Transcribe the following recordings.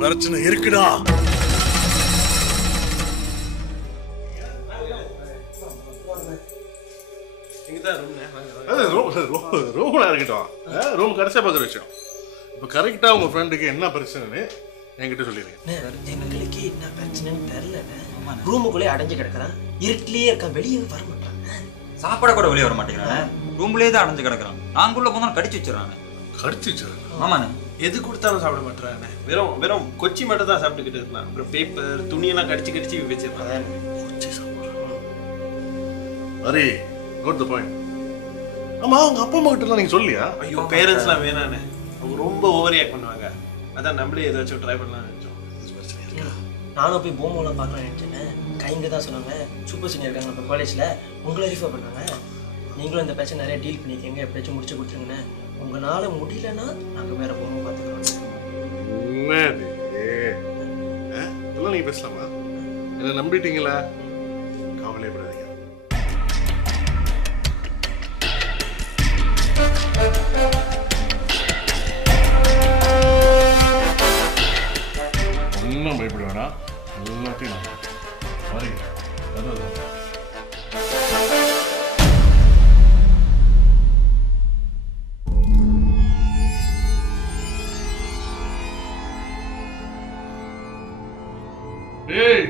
பிரச்சனை இருக்குடா. ரூம்ல இருக்கட்டும். ரூம் கடைசியா பார்க்குற விஷயம். இப்போ கரெக்டா உங்க ஃப்ரெண்டுக்கு என்ன பிரச்சனைன்னு என்கிட்ட சொல்லிடுங்க. எங்களுக்கு என்ன பிரச்சனைன்னு தெரியல. ரூமுக்குள்ளே அடைஞ்சு கிடக்குறான், இருட்டிலேயே இருக்கான், வெளியே வர மாட்டான். சாப்பாட கூட வெளியே வர மாட்டேங்கிறானே, ரூம்லேயே தான் அடைஞ்சு கிடக்குறான். நாங்களுள்ள போனாலும் கடிச்சு வச்சிடறாங்க. கடிச்சு வச்சிடறாங்க? ஆமாண்ணே. எது கொடுத்தாலும் சாப்பிட மாட்டேறானே. வெறும் கொச்சி மட்டும் தான் சாப்பிட்டுக்கிட்டு இருக்கலாம். அப்புறம் பேப்பர் துணியெல்லாம் கடிச்சு வச்சிருக்காங்க. கொச்சி சாப்பிட்றான். அரே குட் த பாயிண்ட். ஆமா, அவங்க அப்பா அம்மா கிட்டலாம் நீங்க சொல்லியா? ஐயோ, பேரண்ட்ஸ்லாம் வேணானே, அவங்க ரொம்ப ஓவர் ரியாக்ட் பண்ணுவாங்க. அதான் நம்மளே ஏதாச்சும் ட்ரை பண்ணலாம்னு நினைச்சோம். நானும் போய் போமோலாம் பார்க்கலாம் நினைச்சேன். கைங்க தான் சொன்னாங்க, சூப்பர் சீனியர் இருக்காங்க இப்போ காலேஜில், உங்களை ரிஃபர் பண்ணாங்க. நீங்களும் இந்த பிரச்சனை நிறைய டீல் பண்ணிக்கங்க, எப்படியாச்சும் முடிச்சு கொடுத்துருங்கண்ணே. உங்களால் முடியலன்னா நாங்கள் வேற போமோ பார்த்துக்கிறோம். இதெல்லாம் நீங்க பேசலாமா? என்ன நம்பிட்டீங்களா? கவலைப்படாதீங்க. ஒன்றும் பயப்பட வேணாம், எல்லாத்தையும் நான் வரீங்க. ஏய்,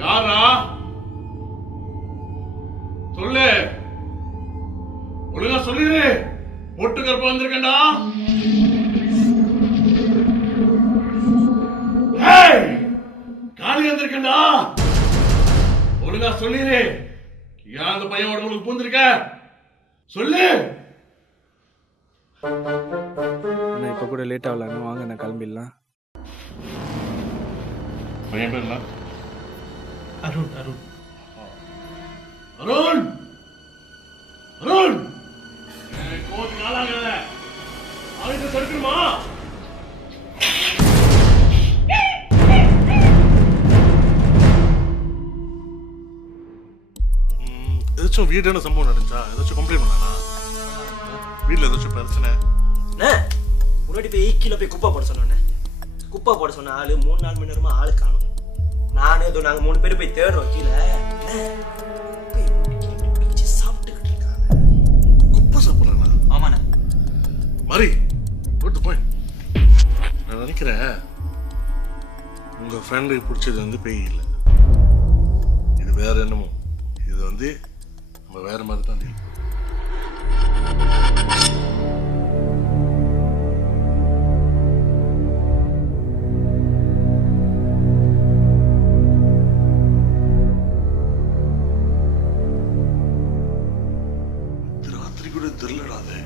யாரா? சொல்லு, ஒழுங்கா சொல்லிடு. ஒட்டு கருப்பா வந்திருக்கேன்டா. காலி வந்திருக்கேன்டா. ஒழுங்கா சொல்லிடு. ஏன் அந்த பையன் உடம்புக்கு பூந்திருக்க? சொல்லு. இப்ப கூட லேட் ஆகலாம், வாங்க நான் கிளம்பிடலாம். பையன் பேர் என்ன? அருண். அருண் அருண் அருண் கோத்து நாளாகல ஆயுத தடுக்கணுமா? ஏதாச்சும் வீடான சம்பவம் நடந்துச்சா? ஏதாச்சும் கம்ப்ளைண்ட் பண்ணானா? வீட்டில் ஏதாச்சும் பிரச்சனை? முன்னாடி போய் 8 கிலோ போய் குப்பை போட சொன்னேன். குப்பை போட சொன்ன ஆளு 3-4 மணி நேரமா ஆளு காணும். நானே இதோ நாங்கள் 3 பேர் போய் தேடுறோம். கீழே சாப்பிட்டுக்கிட்டு இருக்காங்க. குப்பை சாப்பிட்றானா? ஆமாண்ணே. மாதிரி குட் பாயிண்ட். நான் நினைக்கிறேன் உங்க ஃப்ரெண்டுக்கு பிடிச்சது வந்து பேய் இல்லை, இது வேற என்னமோ. இது வந்து நம்ம வேற மாதிரி தான் டீல். ராத்திரி கூட தெரியலடாது.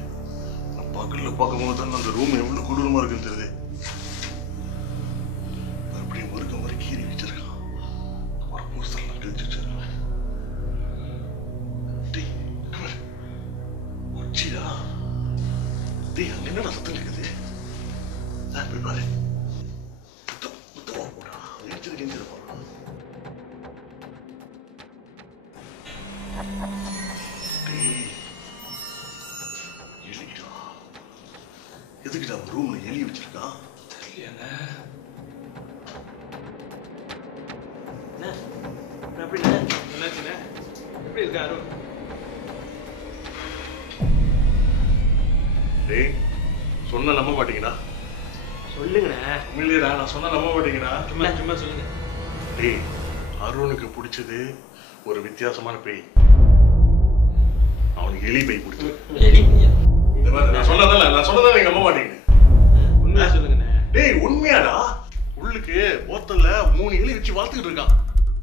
நான் பகல்ல பார்க்கும்போது தான் அந்த ரூம் எவ்வளவு கொடூரமா இருக்குன்னு தெரியுது. மறுபடியும் ஒரு மாதிரி கீறி வச்சிருக்கான். ஒரு போஸ்டர்லாம் கிழிச்சு வச்சிருக்கான். உச்சிடா டேய், அங்க என்னடா சத்தம் கேக்குது? போய் பாரு. முத்தமா போடா, இடிச்சது கெஞ்சிட போறான். எலிடா, எதுக்குடா ரூம்ல எலி வச்சிருக்கான்? தெரியல. எப்படி இருக்கா அருண்? டேய், சொன்ன நம்ப மாட்டீங்கடா. சொல்லுங்கண்ணே. உண்மையிலேடா, நான் சொன்ன நம்ப மாட்டீங்கடா. சும்மா சொல்லுங்க. டேய், அருணுக்கு பிடிச்சது ஒரு வித்தியாசமான பேய். அவனுக்கு எலி பேய் பிடிச்சது. நான் சொன்னதால நீங்க நம்ப மாட்டீங்க. உண்மையா சொல்லுங்கண்ணே. டேய், உண்மையாடா. உள்ளுக்கு போத்தல்ல 3 எலி வச்சு வளர்த்துக்கிட்டு இருக்கான்.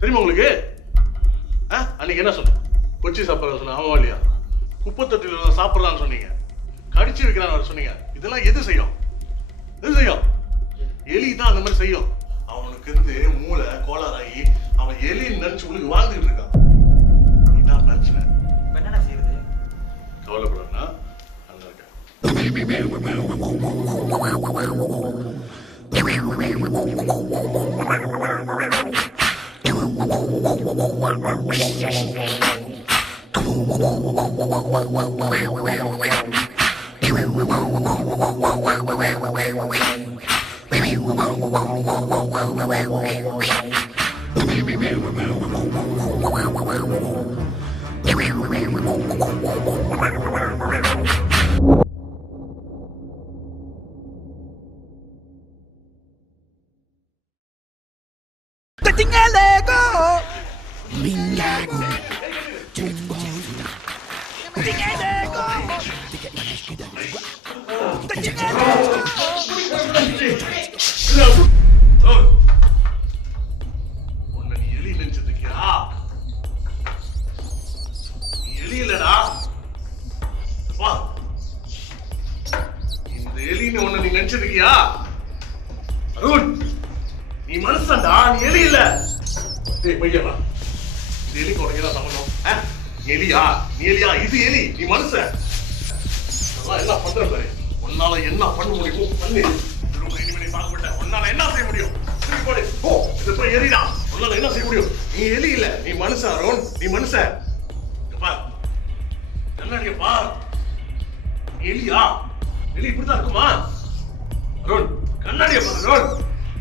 தெரியுமா உங்களுக்கு? அன்னைக்கு என்ன சொன்ன? கொச்சி சாப்பிட்ற சொன்ன, ஆமா இல்லையா? குப்பை தொட்டில சாப்பிட்றான்னு சொன்னீங்க, கடிச்சு வைக்கிறான்னு சொன்னீங்க. இதெல்லாம் எது செய்யும்? எலி தான் அந்த மாதிரி செய்யும். அவனுக்கு இருந்து மூளை கோளாறாகி அவன் எலி நினைச்சு உங்களுக்கு வாழ்ந்துகிட்டு இருக்கான். இதான் பிரச்சனை. என்னடா செய்யுது? கவலைப்படாதுன்னா நல்லா இருக்கேன். உன்னை நீ எலி நினைச்சிருக்கியா? நீ எலி இல்லடா. வா. இந்த எலின்னு உன்னை நீ நினைச்சிருக்கியா? அருண், நீ மனுஷன்டா, நீ எலி இல்ல. டேய் பையனா, இந்த எலிக்கு உனக்கு என்ன சம்பந்தம்? நீ எலியா? நீ எலியா? இது எலி, நீ மனுஷன். நான் என்ன பண்றேன் பாரு. உன்னால என்ன பண்ண முடியுமோ பண்ணு. இனிமே நீ பார்க்க மாட்டேன். உன்னால என்ன செய்ய முடியும்? போடு. போ. இது போய் எலிடா. உன்னால என்ன செய்ய முடியும்? நீ எலி இல்ல, நீ மனுஷன் அருண். நீ மனுஷன். பார். கண்ணாடிய பார். நீ எலியா? எலி இப்படிதான் இருக்குமா? அருண், கண்ணாடிய பாரு அருண்.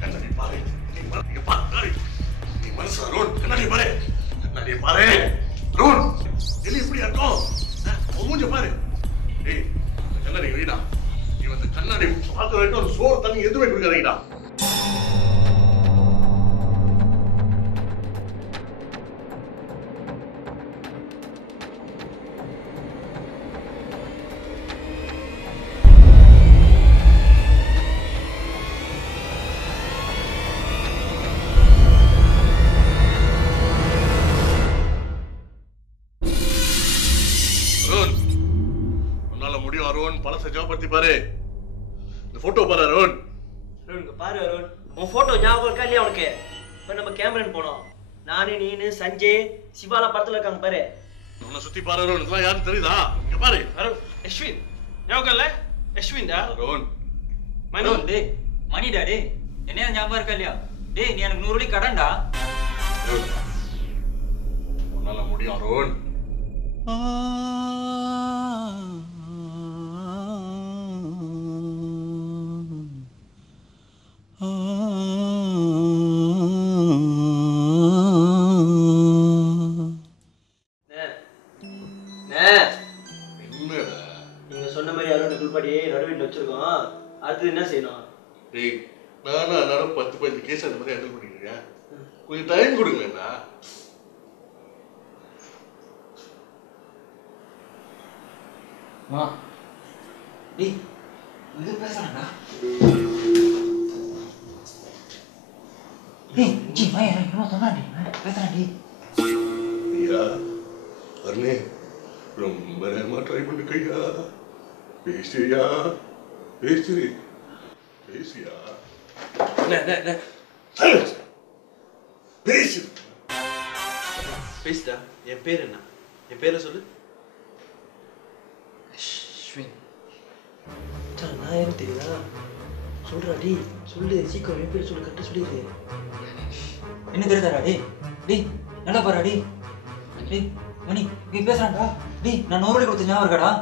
கண்ணாடிய பாரு. நீ பாரு. நீ மனுஷன் அருண். கண்ணாடிய பாரு. கண்ணாடிய பாரு. அருண், எலி எப்படி இருக்கும்? மூஞ்ச பாரு. ஏய், கண்ணாடி வைடா. நீ வந்து கண்ணாடி பார்க்க வரைக்கும் ஒரு சோறு தண்ணி எதுவுமே குடிக்காதீங்கடா. முடியும் அருண், பழசை ஞாபகப்படுத்தி பாரு. இந்த போட்டோ பாரு அருண். பாரு அருண், உன் போட்டோ ஞாபகம் இருக்கா இல்லையா உனக்கு? இப்ப நம்ம கேமரன் போனோம். நானு, நீனு, சஞ்சய், சிவாலா படத்துல இருக்காங்க பாரு. உன்னை சுத்தி பாரு அருண். இதெல்லாம் யாருன்னு தெரியுதா? இங்க பாரு அருண், அஸ்வின் ஞாபகம் இல்ல? அஸ்வின் டா. அருண், மனு டேய், மணிடா டேய். என்ன ஞாபகம் இருக்கா இல்லையா? டேய், நீ எனக்கு 100 ரூபாய் கடன்டா. உன்னால முடியும் அருண். நீங்க சொன்ன மாதிரி அருண் குல்பாடி நடுவில் வச்சிருக்கோம். அது என்ன செய்யணும்? டேய், நானும் அதனால 10-15 கேஸ் அந்த மாதிரி ஹேண்டில் பண்ணிருக்கேன். கொஞ்சம் டைம் கொடுங்களேண்ணா. டேய், இது பேசுறான்டா. டேய், ஜி பையா என்ன சொன்னாடி? பேசுறான்டி. ஐயா, அருணே, ரொம்ப நேரமா ட்ரை பண்ணிக்கையா. பேசியா? பேசியா? பேசு. பேசுடா. என் பேர் என்ன? என் பேரை சொல்லு. அஸ்வின். நான் யாரும் தெரியுதா? சொல்றா டி, சொல்லு சீக்கிரம் என் பேர் சொல்லு, கரெக்டாக சொல்லிடு. என்ன தெரியுதாடா டேய்? டேய், நல்லா பாருடா டேய். டேய், மணி, நீ பேசுறான்டா. டேய், நான் 100 ரூபாய் கொடுத்த ஞாபகம் இருக்காடா?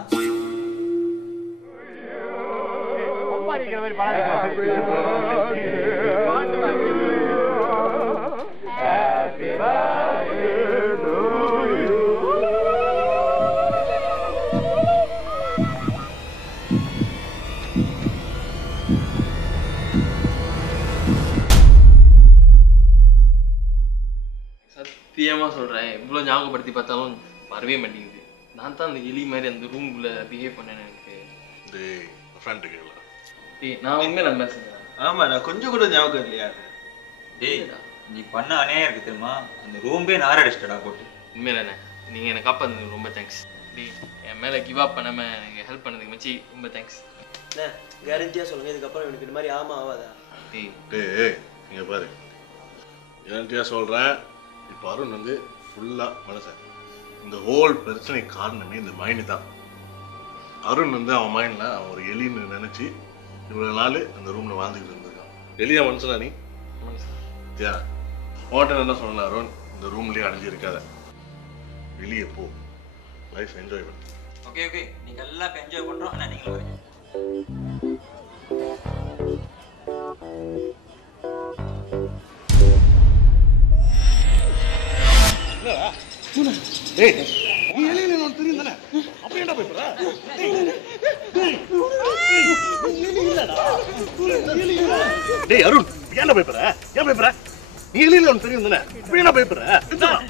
சத்தியமா சொல்றேன், இவ்வளவு ஞாபகப்படுத்தி பார்த்தாலும் வரவே மாட்டேங்குது. நான் தான் அந்த எலி மாதிரி அந்த ரூம்குள்ள பிஹேவ் பண்ணேன். எனக்கு டேய், ஃப்ரெண்ட் கேளா. டேய், நான் உண்மையில நம்ப செஞ்சேன். ஆமா, நான் கொஞ்சம் கூட ஞாபகம் இல்லையா? டேய், நீ பண்ண அநியாயம் இருக்கு தெரியுமா? அந்த ரூம்பே நார அடிச்சிட்டடா போட்டு. உண்மையிலண்ணே, நீங்க எனக்கு காப்பாத்துனதுக்கு ரொம்ப தேங்க்ஸ். டேய், என் மேல கிவ் அப் பண்ணாம எனக்கு ஹெல்ப் பண்ணதுக்கு மச்சி ரொம்ப தேங்க்ஸ். என்ன கேரண்டியா சொல்லுங்க, இதுக்கப்புறம் எனக்கு இந்த மாதிரி ஆமா ஆகாதா? டேய், டேய், இங்க பாரு, ஏன்ட்டியா சொல்றேன். இப்போ அருண் வந்து ஃபுல்லா மனுஷன். இந்த ஹோல் பிரச்சனை காரணமே இந்த மைண்டு தான். அருண் வந்து அவன் மைண்ட்ல அவன் ஒரு எலின்னு நினைச்சு இவ்வளவு நாள் அந்த ரூம்ல வாழ்ந்துக்கிட்டு இருந்திருக்கான். எலியா மனுஷனா நீ? யா, ஹோட்டல் என்ன சொல்லலாம் அருண், இந்த ரூம்லயே அடைஞ்சிருக்காத, வெளியே போ, லைஃப் என்ஜாய் பண்ணு. ஓகே ஓகே, நீங்க எல்லாம் இப்போ என்ஜாய் பண்றோம். ஆனால் நீங்களும் வரீங்க. ஏய் நீ எலியில நான் தெரியும் தானே அப்ப ஏன்டா பயப்படுற டேய் அருண் ஏன்டா பயப்படுற ஏன் பயப்படுற நீ எலியில நான் தெரியும் தானே அப்ப ஏன்டா பயப்படுற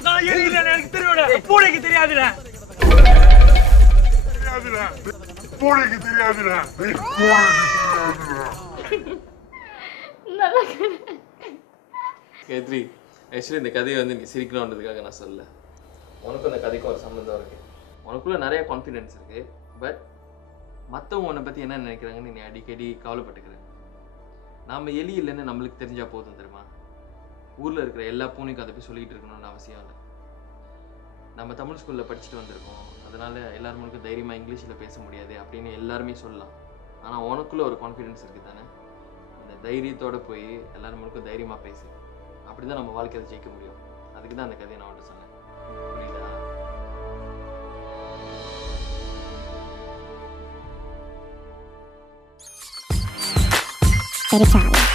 நான் எலியில எனக்கு தெரியும்டா பூனைக்கு தெரியாதுடா பூனைக்கு தெரியாதுடா கேத்ரி ஆக்சுவலி இந்த கதையை வந்து நீ சிரிக்கணுன்றதுக்காக நான் சொல்லல. உனக்கும் அந்த கதைக்கும் ஒரு சம்மந்தம் இருக்கு. உனக்குள்ள நிறைய கான்ஃபிடென்ஸ் இருக்கு. பட் மற்றவங்க உன்னை பற்றி என்ன நினைக்கிறாங்கன்னு நீ அடிக்கடி கவலைப்பட்டுக்கிற. நாம் எலி இல்லைன்னு நம்மளுக்கு தெரிஞ்சால் போதும் தெரியுமா? ஊரில் இருக்கிற எல்லா பூனைக்கும் அதை போய் சொல்லிக்கிட்டு இருக்கணும்னு அவசியம் இல்லை. நம்ம தமிழ் ஸ்கூலில் படிச்சுட்டு வந்திருக்கோம், அதனால் எல்லாருக்கும் தைரியமாக இங்கிலீஷில் பேச முடியாது அப்படின்னு எல்லாருமே சொல்லலாம். ஆனால் உனக்குள்ளே ஒரு கான்ஃபிடென்ஸ் இருக்குது தானே? அந்த தைரியத்தோடு போய் எல்லாருக்கும் தைரியமாக பேசு. அப்படி தான் நம்ம வாழ்க்கையை ஜெயிக்க முடியும். அதுக்கு தான் அந்த கதையை நான் வந்துட்டு சொன்னேன். புரியுதா? Very sorry.